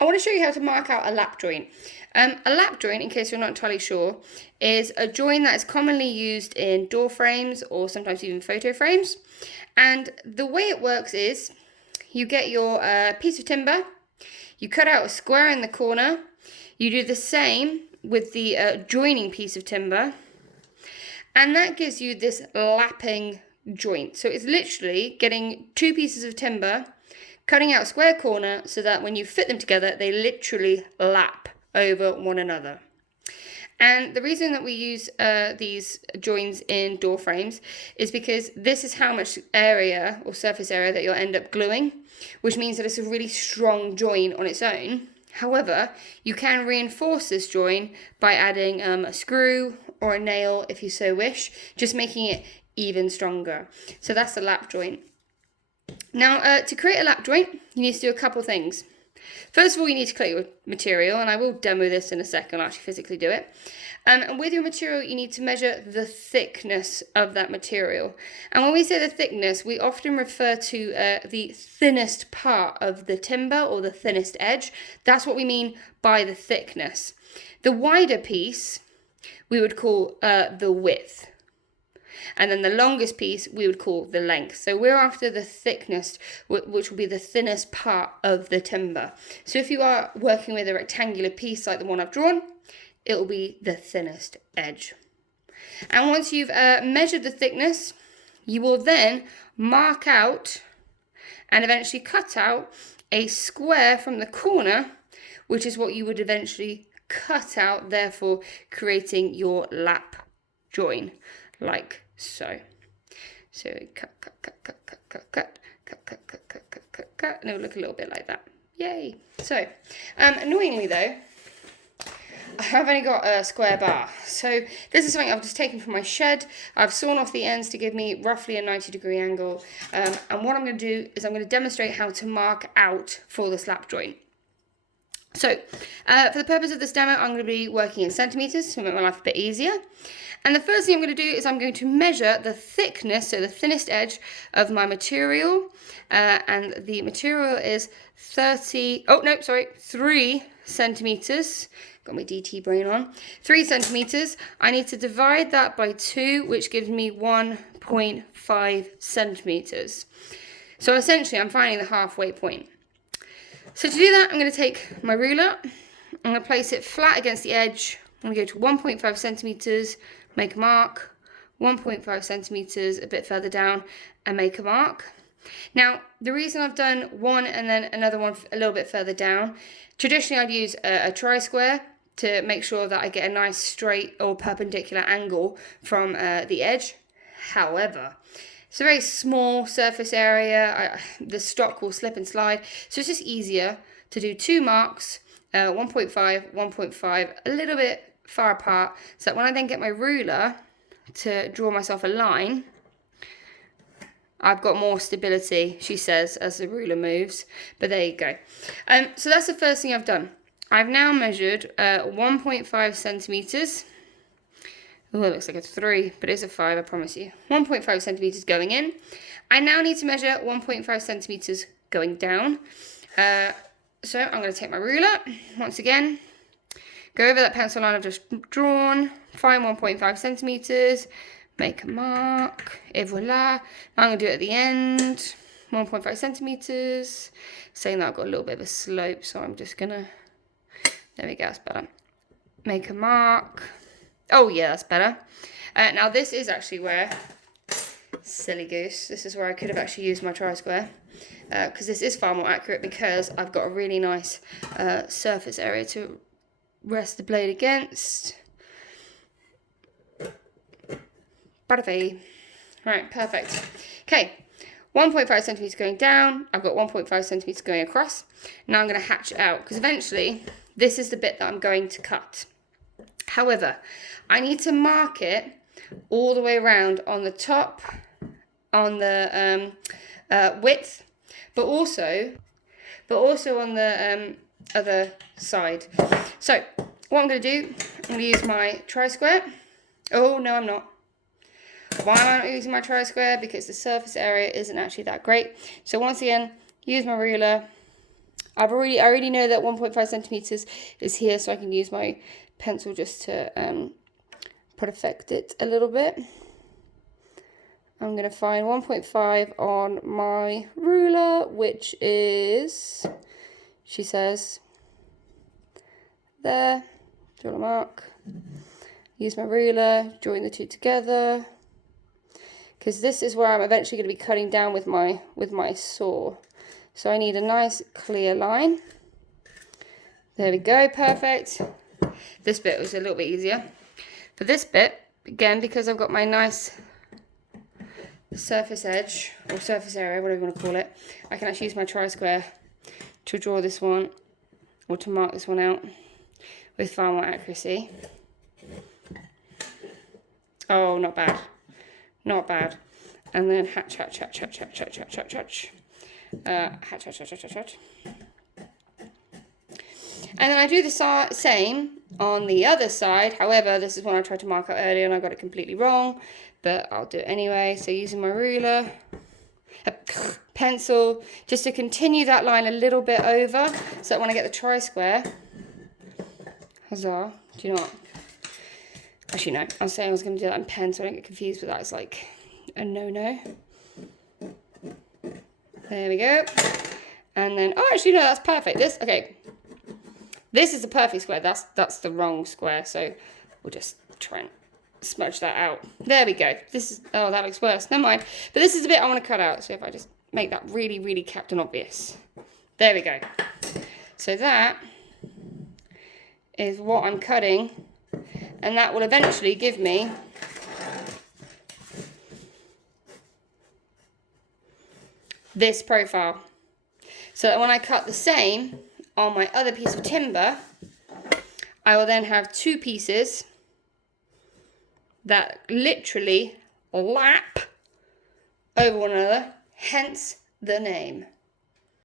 I want to show you how to mark out a lap joint. A lap joint, in case you're not entirely sure, is a joint that is commonly used in door frames or sometimes even photo frames. And the way it works is you get your piece of timber, you cut out a square in the corner, you do the same with the joining piece of timber, and that gives you this lapping joint. So it's literally getting two pieces of timber, cutting out a square corner so that when you fit them together, they literally lap over one another. And the reason that we use these joins in door frames is because this is how much area or surface area that you'll end up gluing, which means that it's a really strong join on its own. However, you can reinforce this join by adding a screw or a nail if you so wish, just making it even stronger. So that's the lap joint. Now, to create a lap joint, you need to do a couple things. First of all, you need to collect your material, and I will demo this in a second. I'll actually physically do it. And with your material, you need to measure the thickness of that material. And when we say the thickness, we often refer to the thinnest part of the timber or the thinnest edge. That's what we mean by the thickness. The wider piece, we would call the width. And then the longest piece we would call the length. So we're after the thickness, which will be the thinnest part of the timber. So if you are working with a rectangular piece like the one I've drawn, it will be the thinnest edge. And once you've measured the thickness, you will then mark out and eventually cut out a square from the corner, which is what you would eventually cut out, therefore creating your lap join, like so. So cut, and it will look a little bit like that. Yay! So, annoyingly though, I've only got a square bar. So this is something I've just taken from my shed. I've sawn off the ends to give me roughly a 90-degree angle. And what I'm going to do is I'm going to demonstrate how to mark out for this lap joint. So, for the purpose of this demo, I'm going to be working in centimetres to make my life a bit easier. And the first thing I'm going to do is I'm going to measure the thickness, so the thinnest edge of my material. And the material is 3 centimetres. Got my DT brain on. 3 centimetres. I need to divide that by 2, which gives me 1.5 centimetres. So essentially, I'm finding the halfway point. So to do that, I'm going to take my ruler, I'm going to place it flat against the edge, I'm going to go to 1.5 centimetres, make a mark, 1.5 centimetres a bit further down, and make a mark. Now, the reason I've done one and then another one a little bit further down, traditionally I'd use a tri-square to make sure that I get a nice straight or perpendicular angle from the edge. However, it's a very small surface area, the stock will slip and slide, so it's just easier to do 2 marks, 1.5, 1.5, a little bit far apart, so that when I then get my ruler to draw myself a line, I've got more stability, she says, as the ruler moves, but there you go. So that's the first thing I've done. I've now measured 1.5 centimetres. Oh, it looks like a 3, but it's a 5, I promise you. 1.5 centimetres going in. I now need to measure 1.5 centimetres going down. So I'm going to take my ruler, once again, go over that pencil line I've just drawn, find 1.5 centimetres, make a mark, et voila. Now I'm going to do it at the end, 1.5 centimetres, saying that I've got a little bit of a slope, so I'm just going to, there we go, that's better. Make a mark. Oh yeah, that's better. Now this is actually where, silly goose, this is where I could have actually used my tri-square. Because this is far more accurate because I've got a really nice surface area to rest the blade against. Parfait. Right, perfect. Okay, 1.5 centimetres going down. I've got 1.5 centimetres going across. Now I'm going to hatch it out because eventually this is the bit that I'm going to cut. However, I need to mark it all the way around on the top, on the width, but also on the other side. So what I'm going to do, I'm going to use my tri-square. Oh, no, I'm not. Why am I not using my tri-square? Because the surface area isn't actually that great. So once again, use my ruler. I already know that 1.5 centimeters is here, so I can use my pencil just to perfect it a little bit. I'm going to find 1.5 on my ruler, which is, she says, there. Draw a mark. Use my ruler, join the two together, because this is where I'm eventually going to be cutting down with my saw. So I need a nice clear line. There we go, perfect. This bit was a little bit easier. For this bit, again, because I've got my nice surface edge, or surface area, whatever you want to call it, I can actually use my tri-square to draw this one, or to mark this one out with far more accuracy. Oh, not bad. Not bad. And then hatch. Hatch. And then I do the same on the other side. However, this is one I tried to mark out earlier and I got it completely wrong. But I'll do it anyway. So using my ruler, a pencil, just to continue that line a little bit over. So that when I get the tri-square, huzzah, do you know what? Actually, no. I was saying I was going to do that in pen, so I don't get confused with that. It's like a no-no. There we go. And then, oh, actually, no, that's perfect. Okay. This is the perfect square. That's the wrong square, so we'll just try and smudge that out. There we go. This is, oh, that looks worse. Never mind. But this is the bit I want to cut out, so if I just make that really, really Captain Obvious. There we go. So that is what I'm cutting. And that will eventually give me this profile. So that when I cut the same on my other piece of timber, I will then have two pieces that literally lap over one another, hence the name.